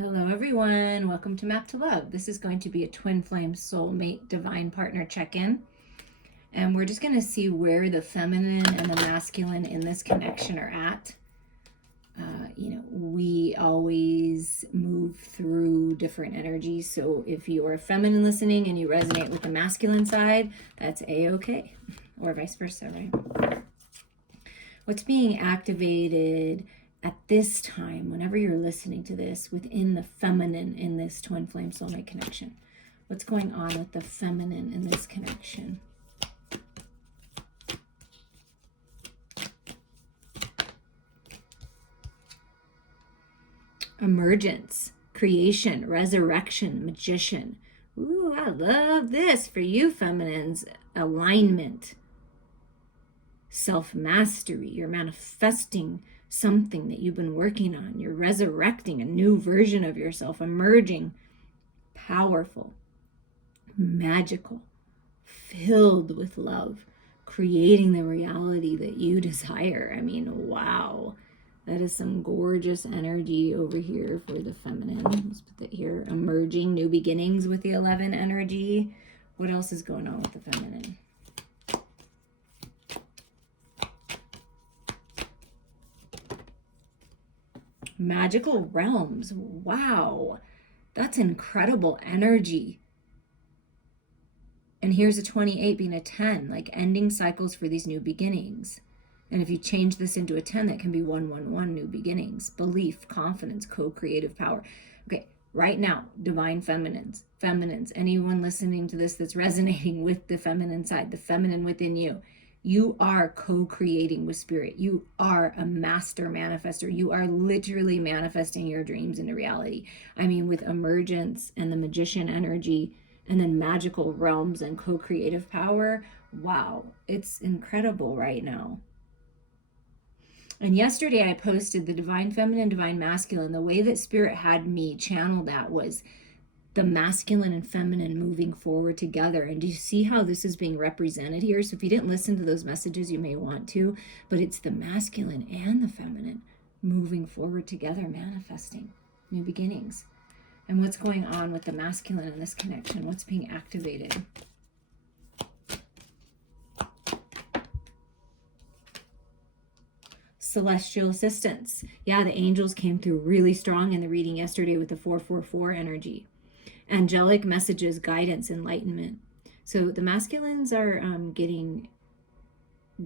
Hello everyone, welcome to Map to Love. This is going to be a twin flame soulmate divine partner check-in. And we're just going to see where the feminine and the masculine in this connection are at. We always move through different energies. So if you are feminine listening and you resonate with the masculine side, that's a-okay. Or vice versa, right? What's being activated at this time, whenever you're listening to this, within the feminine in this twin flame soulmate connection? What's going on with the feminine in this connection? Emergence, creation, resurrection, magician. Ooh, I love this for you feminines. Alignment, self-mastery. You're manifesting something that you've been working on. You're resurrecting a new version of yourself, emerging powerful, magical, filled with love, creating the reality that you desire. I mean, wow. That is some gorgeous energy over here for the feminine. Let's put that here. Emerging, new beginnings with the 11 energy. What else is going on with the feminine? Magical realms. Wow. That's incredible energy. And here's a 28 being a 10, like ending cycles for these new beginnings. And if you change this into a 10, that can be 111, new beginnings, belief, confidence, co-creative power. Okay, right now, divine feminines, anyone listening to this that's resonating with the feminine side, the feminine within you, you are co-creating with spirit. You are a master manifester. You are literally manifesting your dreams into reality. I mean, with emergence and the magician energy, and then magical realms and co-creative power. Wow, it's incredible right now. And yesterday I posted the divine feminine, divine masculine. The way that spirit had me channel that was the masculine and feminine moving forward together. And do you see how this is being represented here? So if you didn't listen to those messages, you may want to, but it's the masculine and the feminine moving forward together, manifesting new beginnings. And what's going on with the masculine in this connection? What's being activated? Celestial assistance. Yeah, the angels came through really strong in the reading yesterday with the 444 energy. Angelic messages, guidance, enlightenment. So the masculines are getting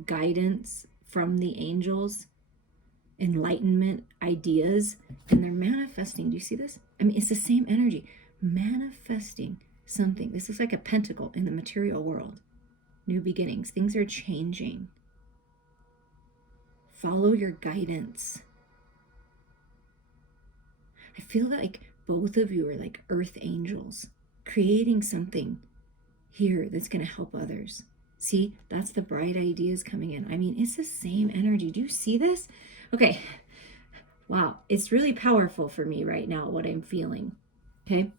guidance from the angels, enlightenment, ideas, and they're manifesting. Do you see this? I mean, it's the same energy. Manifesting something. This is like a pentacle in the material world. New beginnings. Things are changing. Follow your guidance. I feel like both of you are like earth angels, creating something here that's going to help others. See, that's the bright ideas coming in. I mean, it's the same energy. Do you see this? Okay. Wow. It's really powerful for me right now, what I'm feeling. Okay.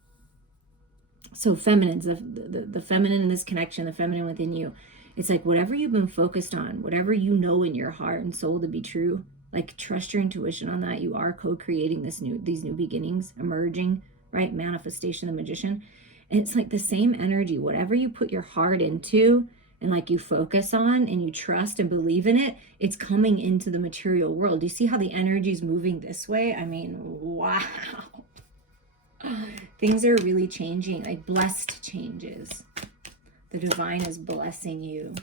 So feminines, the feminine in this connection, the feminine within you. It's like whatever you've been focused on, whatever you know in your heart and soul to be true, like trust your intuition on that. You are co-creating these new beginnings, emerging, right? Manifestation, the magician. And it's like the same energy. Whatever you put your heart into and like you focus on and you trust and believe in it, it's coming into the material world. Do you see how the energy is moving this way? I mean, wow. Things are really changing, like blessed changes. The divine is blessing you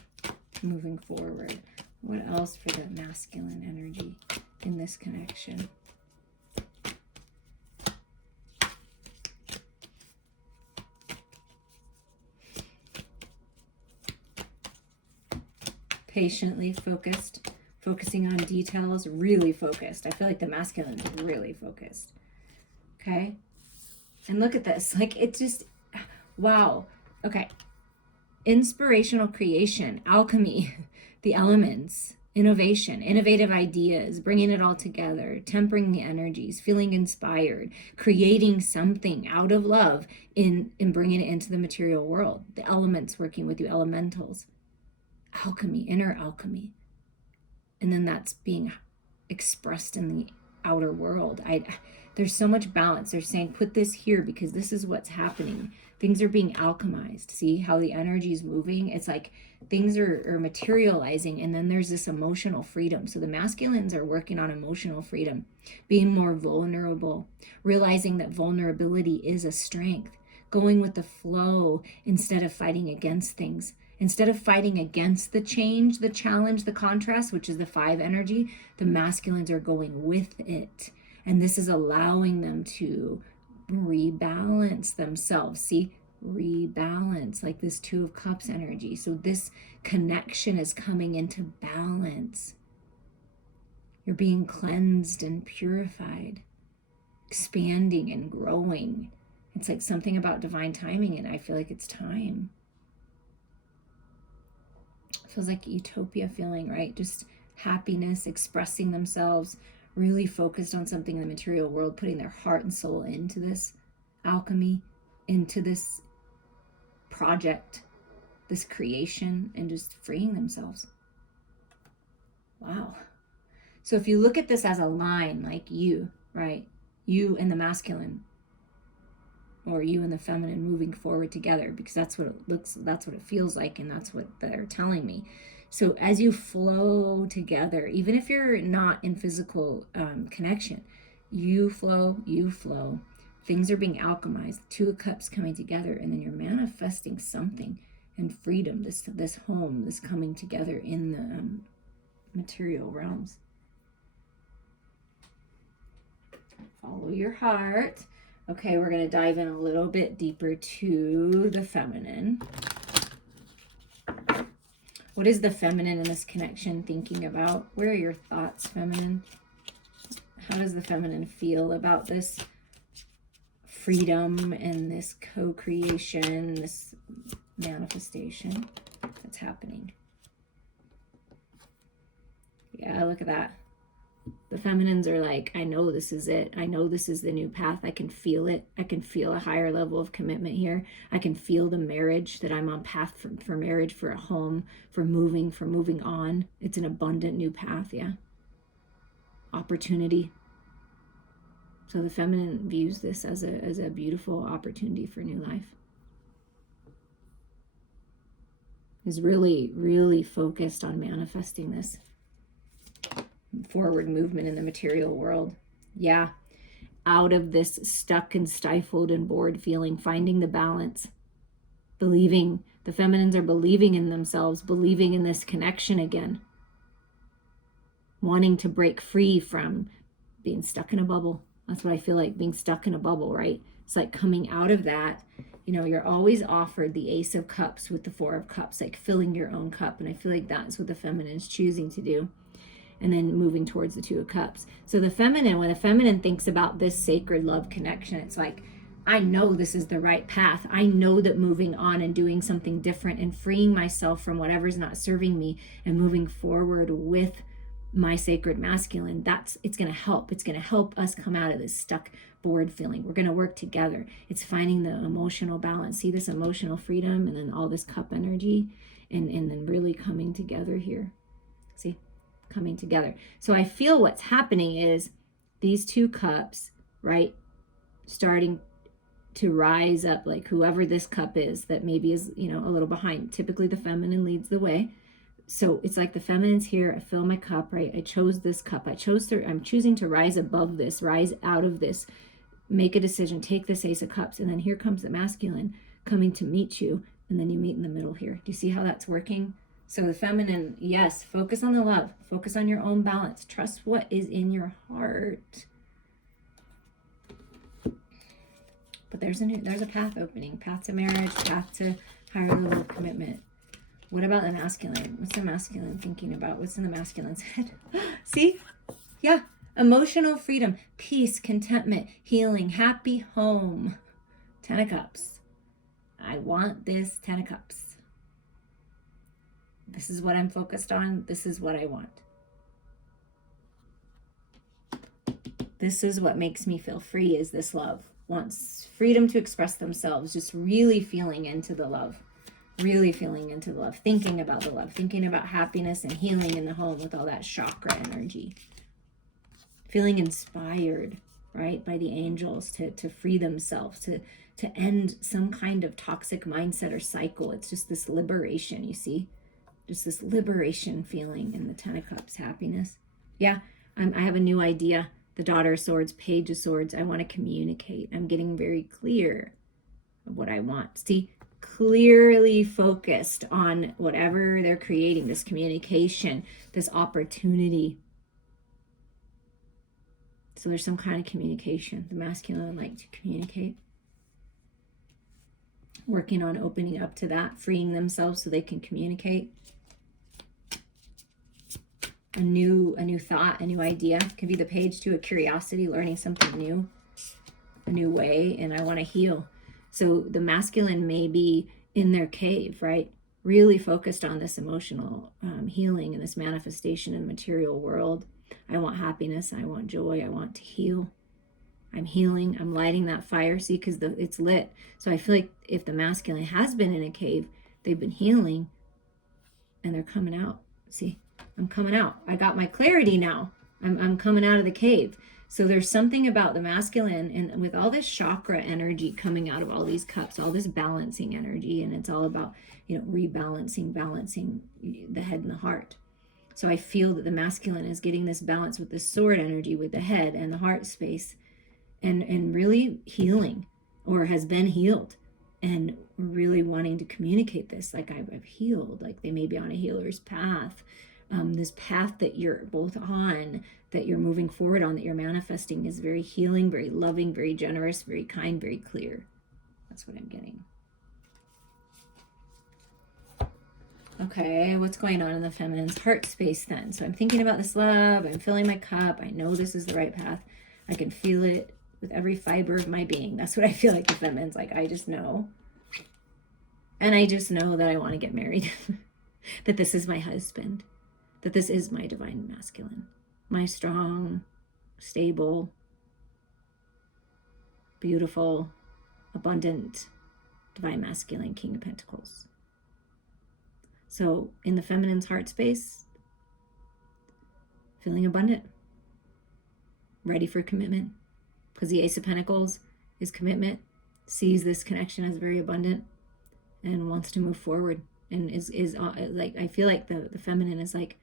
moving forward. What else for the masculine energy in this connection? Patiently focused, focusing on details, really focused. I feel like the masculine is really focused. Okay? And look at this. Like, it just, wow. Okay. Inspirational creation, alchemy, the elements, innovation, innovative ideas, bringing it all together, tempering the energies, feeling inspired, creating something out of love in bringing it into the material world. The elements working with you, elementals, alchemy, inner alchemy. And then that's being expressed in the outer world. There's so much balance. They're saying, put this here because this is what's happening. Things are being alchemized. See how the energy is moving? It's like things are materializing, and then there's this emotional freedom. So the masculines are working on emotional freedom, being more vulnerable, realizing that vulnerability is a strength, going with the flow instead of fighting against things. Instead of fighting against the change, the challenge, the contrast, which is the 5 energy, the masculines are going with it. And this is allowing them to rebalance themselves. See, rebalance, like this 2 of Cups energy. So this connection is coming into balance. You're being cleansed and purified, expanding and growing. It's like something about divine timing, and I feel like it's time. Feels like utopia feeling, right? Just happiness, expressing themselves, really focused on something in the material world, putting their heart and soul into this alchemy, into this project, this creation, and just freeing themselves. Wow. So if you look at this as a line, like you, right? You and the masculine, or you and the feminine moving forward together, because that's what it feels like, and that's what they're telling me. So as you flow together, even if you're not in physical connection, you flow, things are being alchemized, 2 of Cups coming together, and then you're manifesting something and freedom, this home, this coming together in the material realms. Follow your heart. Okay, we're going to dive in a little bit deeper to the feminine. What is the feminine in this connection thinking about? Where are your thoughts, feminine? How does the feminine feel about this freedom and this co-creation, this manifestation that's happening? Yeah, look at that. The feminines are like, I know this is it. I know this is the new path. I can feel it. I can feel a higher level of commitment here. I can feel the marriage, that I'm on path for marriage, for a home, for moving on. It's an abundant new path, yeah. Opportunity. So the feminine views this as a beautiful opportunity for new life. Is really, really focused on manifesting this forward movement in the material world. Yeah. Out of this stuck and stifled and bored feeling, finding the balance, believing. The feminines are believing in themselves, believing in this connection again, wanting to break free from being stuck in a bubble. That's what I feel like, being stuck in a bubble, right? It's like coming out of that. You know, you're always offered the Ace of Cups with the 4 of Cups, like filling your own cup. And I feel like that's what the feminine is choosing to do. And then moving towards the 2 of Cups. So the feminine, when the feminine thinks about this sacred love connection, it's like, I know this is the right path. I know that moving on and doing something different and freeing myself from whatever's not serving me and moving forward with my sacred masculine, it's going to help. It's going to help us come out of this stuck, bored feeling. We're going to work together. It's finding the emotional balance. See this emotional freedom, and then all this cup energy, and then really coming together here. See? Coming together. So I feel what's happening is these 2 cups, right, starting to rise up, like whoever this cup is that maybe is, you know, a little behind. Typically the feminine leads the way. So it's like the feminine's here. I fill my cup, right? I chose this cup. I'm choosing to rise above this, rise out of this, make a decision, take this Ace of Cups. And then here comes the masculine coming to meet you. And then you meet in the middle here. Do you see how that's working? So the feminine, yes, focus on the love. Focus on your own balance. Trust what is in your heart. But there's a path opening. Path to marriage, path to higher level of commitment. What about the masculine? What's the masculine thinking about? What's in the masculine's head? See? Yeah. Emotional freedom, peace, contentment, healing, happy home. 10 of Cups. I want this 10 of Cups. This is what I'm focused on. This is what I want. This is what makes me feel free, is this love. Wants freedom to express themselves, just really feeling into the love. Really feeling into the love. Thinking about the love. Thinking about happiness and healing in the home with all that chakra energy. Feeling inspired. right? By the angels to free themselves, to end some kind of toxic mindset or cycle. It's just this liberation, you see? Just this liberation feeling in the Ten of Cups, happiness. Yeah, I have a new idea. The Daughter of Swords, Page of Swords. I want to communicate. I'm getting very clear of what I want. See, clearly focused on whatever they're creating, this communication, this opportunity. So there's some kind of communication. The masculine would like to communicate. Working on opening up to that, freeing themselves so they can communicate. A new thought, a new idea. Could be the Page too, a curiosity, learning something new, a new way, and I want to heal. So the masculine may be in their cave, right? Really focused on this emotional healing and this manifestation in the material world. I want happiness, I want joy, I want to heal. I'm healing, I'm lighting that fire, see, because it's lit. So I feel like if the masculine has been in a cave, they've been healing, and they're coming out. See, I'm coming out. I got my clarity now. I'm coming out of the cave. So there's something about the masculine, and with all this chakra energy coming out of all these cups, all this balancing energy, and it's all about, rebalancing, balancing the head and the heart. So I feel that the masculine is getting this balance with the sword energy, with the head and the heart space, and really healing, or has been healed, and really wanting to communicate this, like I've healed, like they may be on a healer's path. This path that you're both on, that you're moving forward on, that you're manifesting, is very healing, very loving, very generous, very kind, very clear. That's what I'm getting. Okay, what's going on in the feminine's heart space then? So I'm thinking about this love, I'm filling my cup, I know this is the right path, I can feel it with every fiber of my being. That's what I feel like the feminine's like. I just know. And I just know that I want to get married. That this is my husband. That this is my divine masculine. My strong, stable, beautiful, abundant, divine masculine King of Pentacles. So in the feminine's heart space, feeling abundant, ready for commitment, because the Ace of Pentacles is commitment, sees this connection as very abundant, and wants to move forward, and is like, I feel like the feminine is like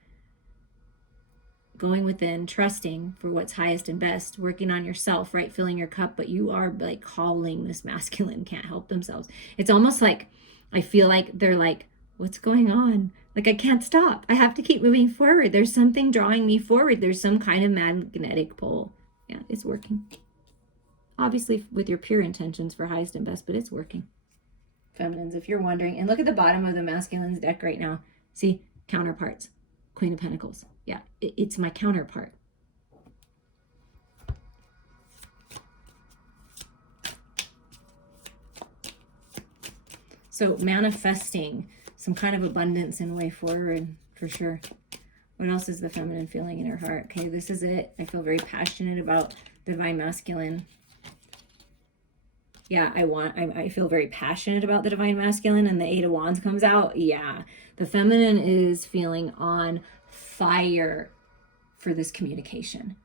going within, trusting for what's highest and best, working on yourself, right? Filling your cup, but you are like calling this masculine, can't help themselves. It's almost like, I feel like they're like, what's going on? Like, I can't stop. I have to keep moving forward. There's something drawing me forward. There's some kind of magnetic pull. Yeah, it's working. Obviously with your pure intentions for highest and best, but it's working. Feminines, if you're wondering, and look at the bottom of the masculine's deck right now. See, counterparts, Queen of Pentacles. Yeah, it's my counterpart. So manifesting some kind of abundance and way forward for sure. What else is the feminine feeling in her heart? Okay, this is it. I feel very passionate about the divine masculine. Yeah, I feel very passionate about the divine masculine, and the Eight of Wands comes out. Yeah, the feminine is feeling on fire for this communication.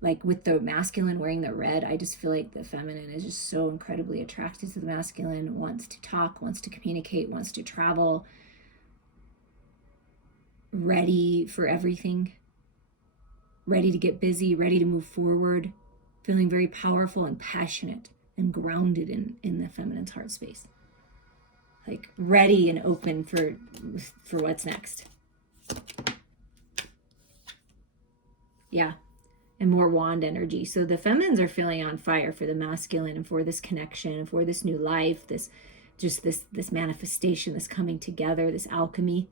Like with the masculine wearing the red, I just feel like the feminine is just so incredibly attracted to the masculine, wants to talk, wants to communicate, wants to travel, ready for everything, ready to get busy, ready to move forward, feeling very powerful and passionate and grounded in the feminine's heart space. Like ready and open for what's next. Yeah. And more wand energy. So the feminines are feeling on fire for the masculine and for this connection and for this new life, this manifestation, this coming together, this alchemy.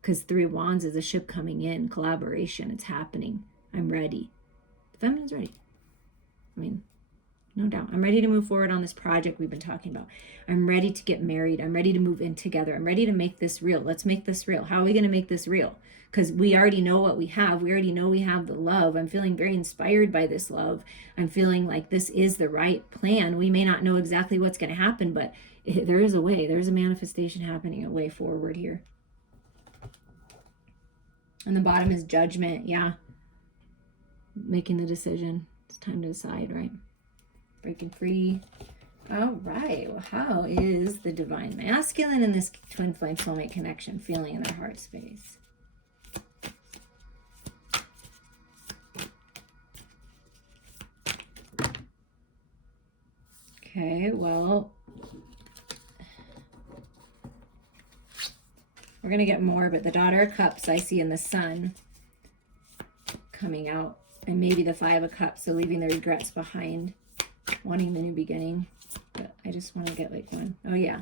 Because Three of Wands is a ship coming in, collaboration, it's happening. I'm ready. The feminine's ready. I mean, no doubt. I'm ready to move forward on this project we've been talking about. I'm ready to get married. I'm ready to move in together. I'm ready to make this real. Let's make this real. How are we going to make this real? Because we already know what we have. We already know we have the love. I'm feeling very inspired by this love. I'm feeling like this is the right plan. We may not know exactly what's going to happen, but there is a way. There's a manifestation happening, a way forward here. And the bottom is judgment. Yeah. Making the decision. It's time to decide, right? breaking free. All right. Well, how is the divine masculine in this twin flame soulmate connection feeling in their heart space? Okay, well, we're going to get more, but the Daughter of Cups I see in the Sun coming out, and maybe the Five of Cups, so leaving the regrets behind, wanting the new beginning. But I just want to get like one. Oh, yeah.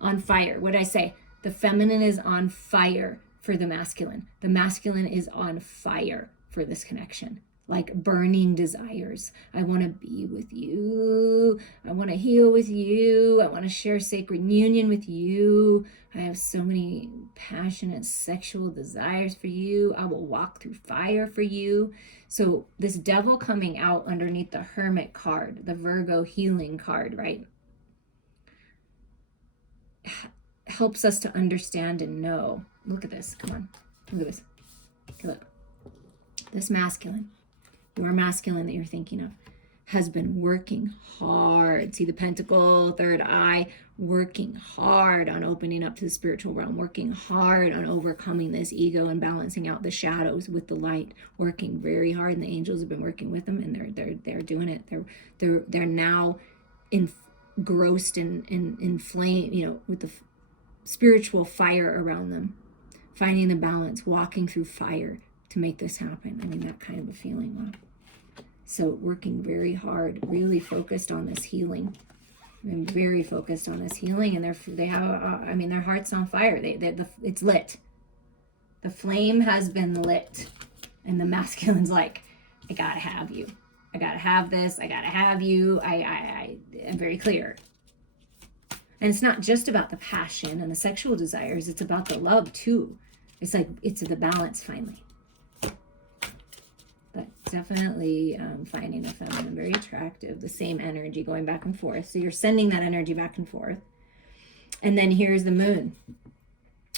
On fire. What did I say? The feminine is on fire for the masculine. The masculine is on fire for this connection. Like burning desires. I want to be with you. I want to heal with you. I want to share sacred union with you. I have so many passionate sexual desires for you. I will walk through fire for you. So this devil coming out underneath the Hermit card, the Virgo healing card, right? Helps us to understand and know. Look at this. Come on. Look at this. Okay, look. This masculine. Your masculine that you're thinking of has been working hard. See the pentacle, third eye, working hard on opening up to the spiritual realm, working hard on overcoming this ego and balancing out the shadows with the light, working very hard. And the angels have been working with them, and they're doing it. They're now engrossed in flame, you know, with the spiritual fire around them, finding the balance, walking through fire to make this happen. I mean, that kind of a feeling. Wow. So working very hard, really focused on this healing. I'm very focused on this healing, and they have, I mean, their heart's on fire. It's lit. The flame has been lit, and the masculine's like, I gotta have you. I gotta have this. I gotta have you. I am very clear. And it's not just about the passion and the sexual desires. It's about the love too. It's like, it's the balance finally. But definitely finding the feminine very attractive, the same energy going back and forth. So you're sending that energy back and forth. And then here's the moon.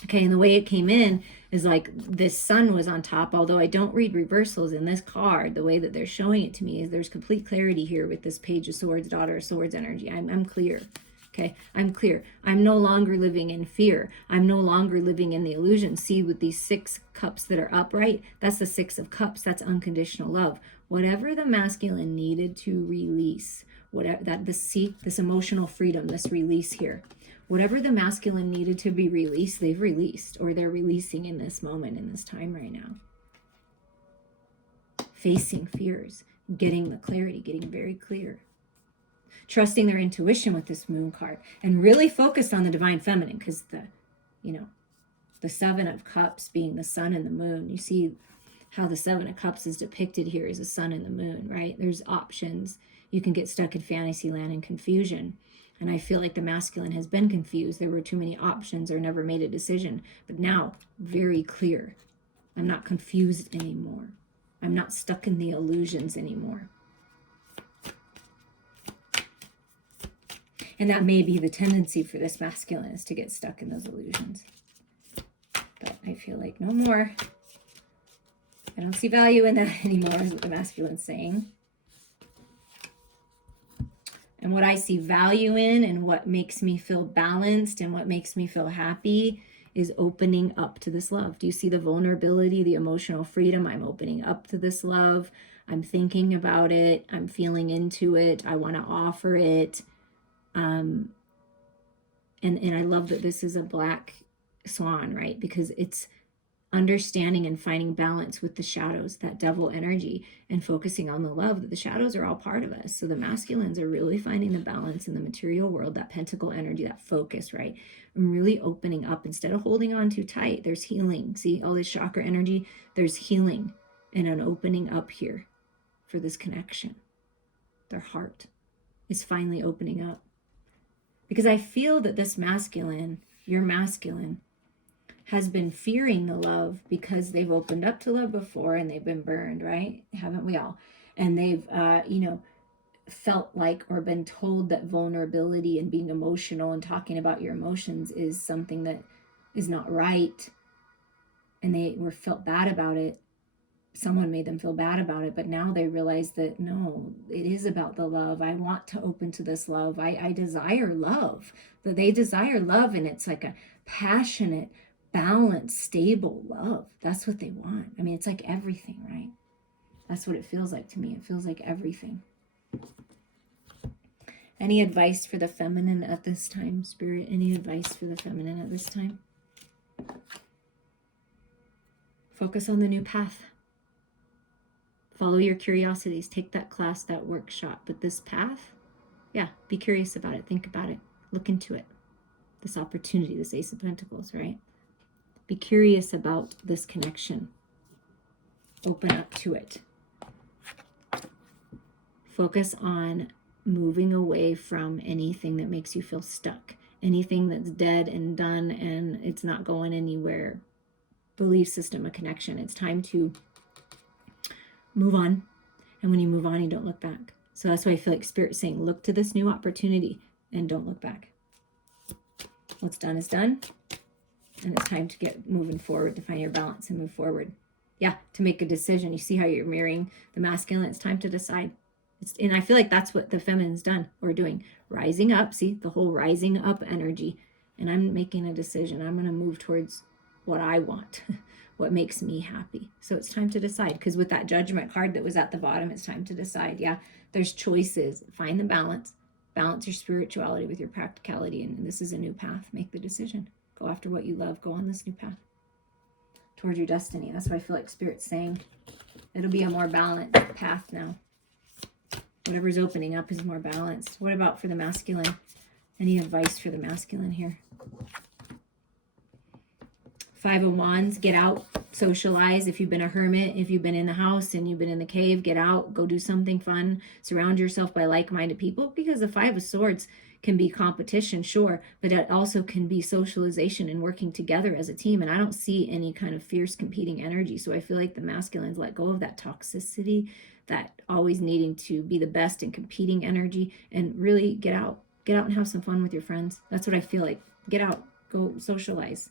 Okay, and the way it came in is like this sun was on top, although I don't read reversals in this card. The way that they're showing it to me is there's complete clarity here with this Page of Swords, Daughter of Swords energy. I'm clear. Okay, I'm clear. I'm no longer living in fear. I'm no longer living in the illusion. See, with these 6 cups that are upright, that's the 6 of cups. That's unconditional love. Whatever the masculine needed to release, whatever that this emotional freedom, this release here, whatever the masculine needed to be released, they've released, or they're releasing in this moment, in this time right now. Facing fears, getting the clarity, getting very clear. Trusting their intuition with this moon card, and really focused on the divine feminine, because the 7 of cups being the sun and the moon. You see how the 7 of cups is depicted here as the sun and the moon, right? There's options. You can get stuck in fantasy land and confusion. And I feel like the masculine has been confused. There were too many options or never made a decision. But now, very clear. I'm not confused anymore. I'm not stuck in the illusions anymore. And that may be the tendency for this masculine, is to get stuck in those illusions. But I feel like no more. I don't see value in that anymore, is what the masculine's saying. And what I see value in, and what makes me feel balanced and what makes me feel happy, is opening up to this love. Do you see the vulnerability, the emotional freedom? I'm opening up to this love. I'm thinking about it. I'm feeling into it. I want to offer it. And I love that this is a black swan, right? Because it's understanding and finding balance with the shadows, that devil energy, and focusing on the love, that the shadows are all part of us. So the masculines are really finding the balance in the material world, that pentacle energy, that focus, right? And really opening up instead of holding on too tight. There's healing. See all this chakra energy? There's healing and an opening up here for this connection. Their heart is finally opening up. Because I feel that this masculine, your masculine, has been fearing the love because they've opened up to love before and they've been burned, right? Haven't we all? And they've, felt like, or been told that vulnerability and being emotional and talking about your emotions is something that is not right. And they felt bad about it. someone made them feel bad about it, but now they realize that no, it is about the love. I want to open to this love. I desire love. That they desire love, and it's like a passionate, balanced, stable love. That's what they want. I mean, it's like everything, right? That's what it feels like to me. It feels like everything. Any advice for the feminine at this time, Spirit? Any advice for the feminine at this time? Focus on the new path. Follow your curiosities. Take that class, that workshop. But this path, yeah, be curious about it. Think about it. Look into it. This opportunity, this Ace of Pentacles, right? Be curious about this connection. Open up to it. Focus on moving away from anything that makes you feel stuck. Anything that's dead and done and it's not going anywhere. Belief system, a connection. It's time to move on. And when you move on, you don't look back. So that's why I feel like Spirit's saying, look to this new opportunity and don't look back. What's done is done. And it's time to get moving forward, to find your balance and move forward. Yeah, to make a decision. You see how you're mirroring the masculine. It's time to decide. And I feel like that's what the feminine's done or doing. Rising up. See, the whole rising up energy. And I'm making a decision. I'm going to move towards what I want. What makes me happy. So it's time to decide, because with that Judgment card that was at the bottom, it's time to decide. Yeah, there's choices. Find the balance. Balance your spirituality with your practicality, and this is a new path. Make the decision. Go after what you love. Go on this new path towards your destiny. That's what I feel like Spirit's saying. It'll be a more balanced path now. Whatever's opening up is more balanced. What about for the masculine? Any advice for the masculine here? Five of Wands, get out, socialize. If you've been a hermit, if you've been in the house and you've been in the cave, get out, go do something fun. Surround yourself by like-minded people, because the Five of Swords can be competition, sure, but it also can be socialization and working together as a team. And I don't see any kind of fierce competing energy. So I feel like the masculines let go of that toxicity, that always needing to be the best and competing energy, and really get out and have some fun with your friends. That's what I feel like. Get out, go socialize.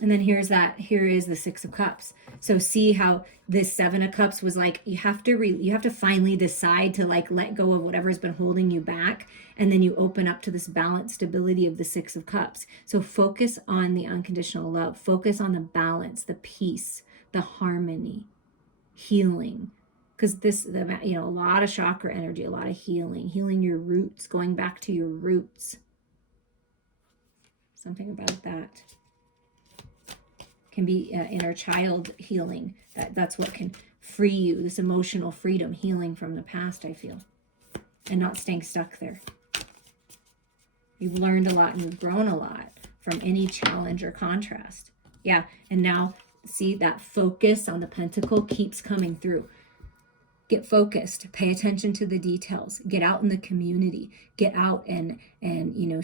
And then here is the Six of Cups. So see how this Seven of Cups was like, you have to finally decide to like let go of whatever's been holding you back. And then you open up to this balanced stability of the Six of Cups. So focus on the unconditional love. Focus on the balance, the peace, the harmony, healing. Because a lot of chakra energy, a lot of healing your roots, going back to your roots. Something about that. Can be inner child healing. That's what can free you, this emotional freedom, healing from the past, I feel, and not staying stuck there. You've learned a lot and you've grown a lot from any challenge or contrast. Yeah, and now see that focus on the pentacle keeps coming through. Get focused, pay attention to the details, get out in the community, get out and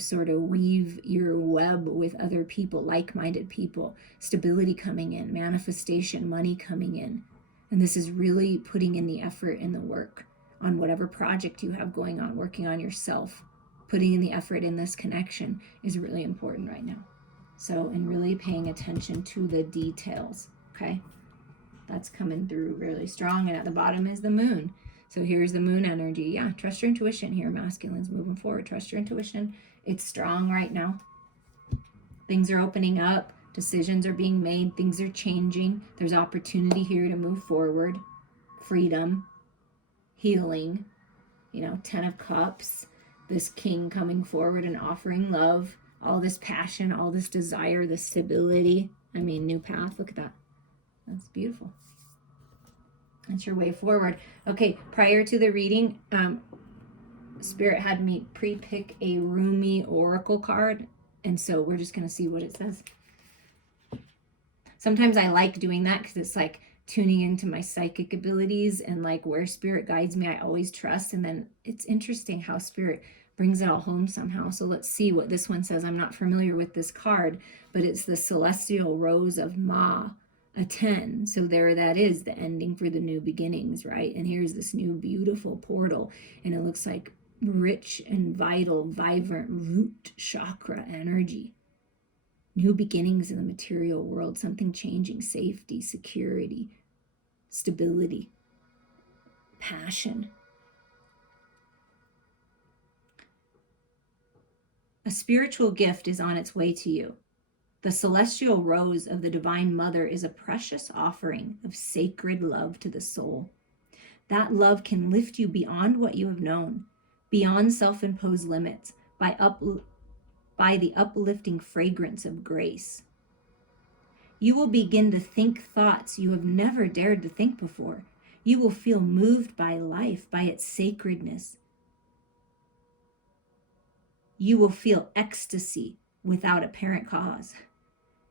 sort of weave your web with other people, like-minded people, stability coming in, manifestation, money coming in. And this is really putting in the effort and the work on whatever project you have going on, working on yourself, putting in the effort in this connection is really important right now. So, and really paying attention to the details, okay? That's coming through really strong. And at the bottom is the moon. So here's the moon energy. Yeah, trust your intuition here, masculines moving forward. Trust your intuition. It's strong right now. Things are opening up. Decisions are being made. Things are changing. There's opportunity here to move forward. Freedom. Healing. Ten of Cups. This king coming forward and offering love. All this passion, all this desire, this stability. New path. Look at that. That's beautiful. That's your way forward. Okay, prior to the reading, Spirit had me pre-pick a Rumi oracle card, and so we're just going to see what it says. Sometimes I like doing that because it's like tuning into my psychic abilities and like where Spirit guides me, I always trust. And then it's interesting how Spirit brings it all home somehow. So let's see what this one says. I'm not familiar with this card, but it's the Celestial Rose of Ma. a 10. So there that is, the ending for the new beginnings, right? And here's this new beautiful portal, and it looks like rich and vital, vibrant root chakra energy. New beginnings in the material world, something changing, safety, security, stability, passion. A spiritual gift is on its way to you. The celestial rose of the Divine Mother is a precious offering of sacred love to the soul. That love can lift you beyond what you have known, beyond self-imposed limits, by the uplifting fragrance of grace. You will begin to think thoughts you have never dared to think before. You will feel moved by life, by its sacredness. You will feel ecstasy without apparent cause.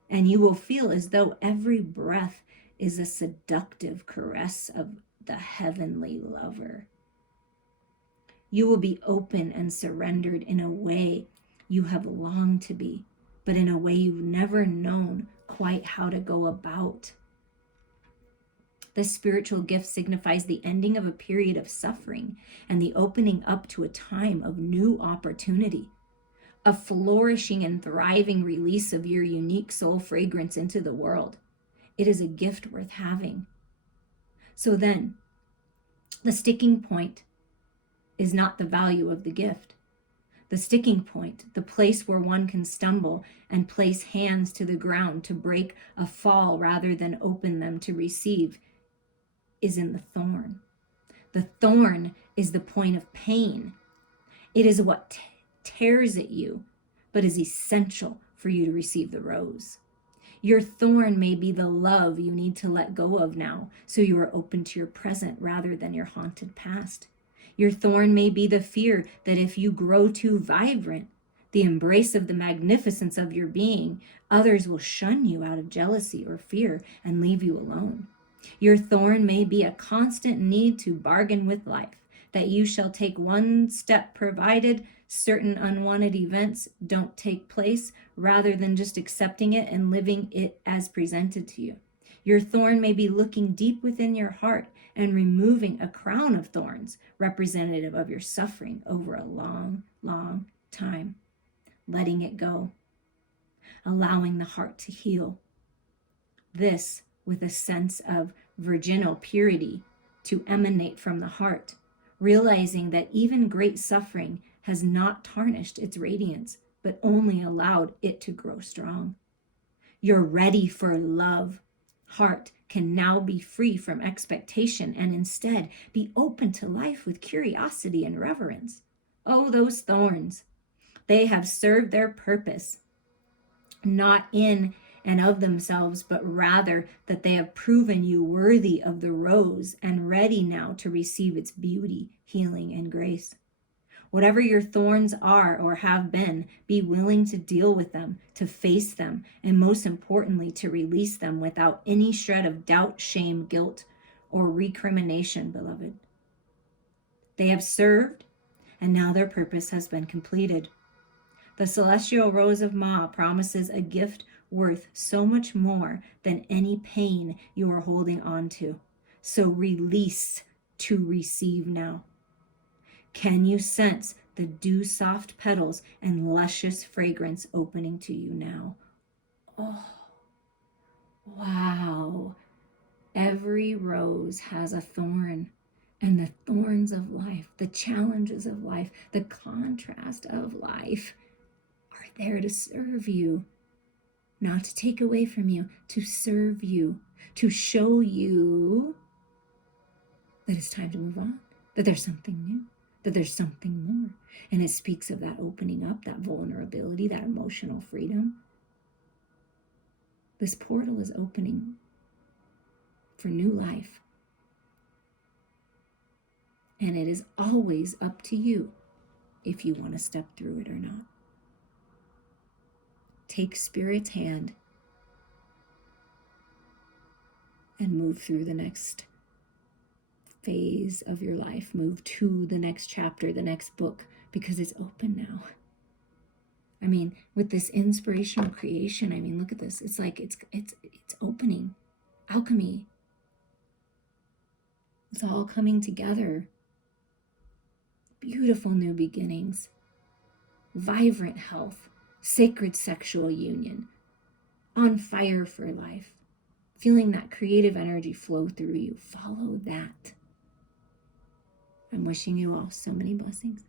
And you will feel as though every breath is a seductive caress of the heavenly lover. You will be open and surrendered in a way you have longed to be, but in a way you've never known quite how to go about. The spiritual gift signifies the ending of a period of suffering and the opening up to a time of new opportunity, a flourishing and thriving release of your unique soul fragrance into the world. It is a gift worth having. So then, the sticking point is not the value of the gift. The sticking point, the place where one can stumble and place hands to the ground to break a fall rather than open them to receive, is in the thorn. The thorn is the point of pain. It is what tears at you, but is essential for you to receive the rose. Your thorn may be the love you need to let go of now, so you are open to your present rather than your haunted past. Your thorn may be the fear that if you grow too vibrant, the embrace of the magnificence of your being, others will shun you out of jealousy or fear and leave you alone. Your thorn may be a constant need to bargain with life, that you shall take one step provided certain unwanted events don't take place, rather than just accepting it and living it as presented to you. Your thorn may be looking deep within your heart and removing a crown of thorns representative of your suffering over a long, long time. Letting it go. Allowing the heart to heal. This with a sense of virginal purity to emanate from the heart, realizing that even great suffering has not tarnished its radiance, but only allowed it to grow strong. You're ready for love. Heart can now be free from expectation and instead be open to life with curiosity and reverence. Oh, those thorns. They have served their purpose, not in and of themselves, but rather that they have proven you worthy of the rose and ready now to receive its beauty, healing, and grace. Whatever your thorns are or have been, be willing to deal with them, to face them, and most importantly, to release them without any shred of doubt, shame, guilt, or recrimination, beloved. They have served, and now their purpose has been completed. The celestial rose of Ma promises a gift worth so much more than any pain you are holding on to. So release to receive now. Can you sense the dew-soft petals and luscious fragrance opening to you now? Oh, wow. Every rose has a thorn, and the thorns of life, the challenges of life, the contrast of life are there to serve you, not to take away from you, to serve you, to show you that it's time to move on, that there's something new, that there's something more. And it speaks of that opening up, that vulnerability, that emotional freedom. This portal is opening for new life. And it is always up to you if you want to step through it or not. Take Spirit's hand and move through the next phase of your life. Move to the next chapter, the next book, because it's open now. I mean, with this inspirational creation, I mean, look at this. It's like it's opening. alchemy. It's all coming together. Beautiful new beginnings, vibrant health, sacred sexual union, on fire for life, feeling that creative energy flow through you. Follow that. I'm wishing you all so many blessings.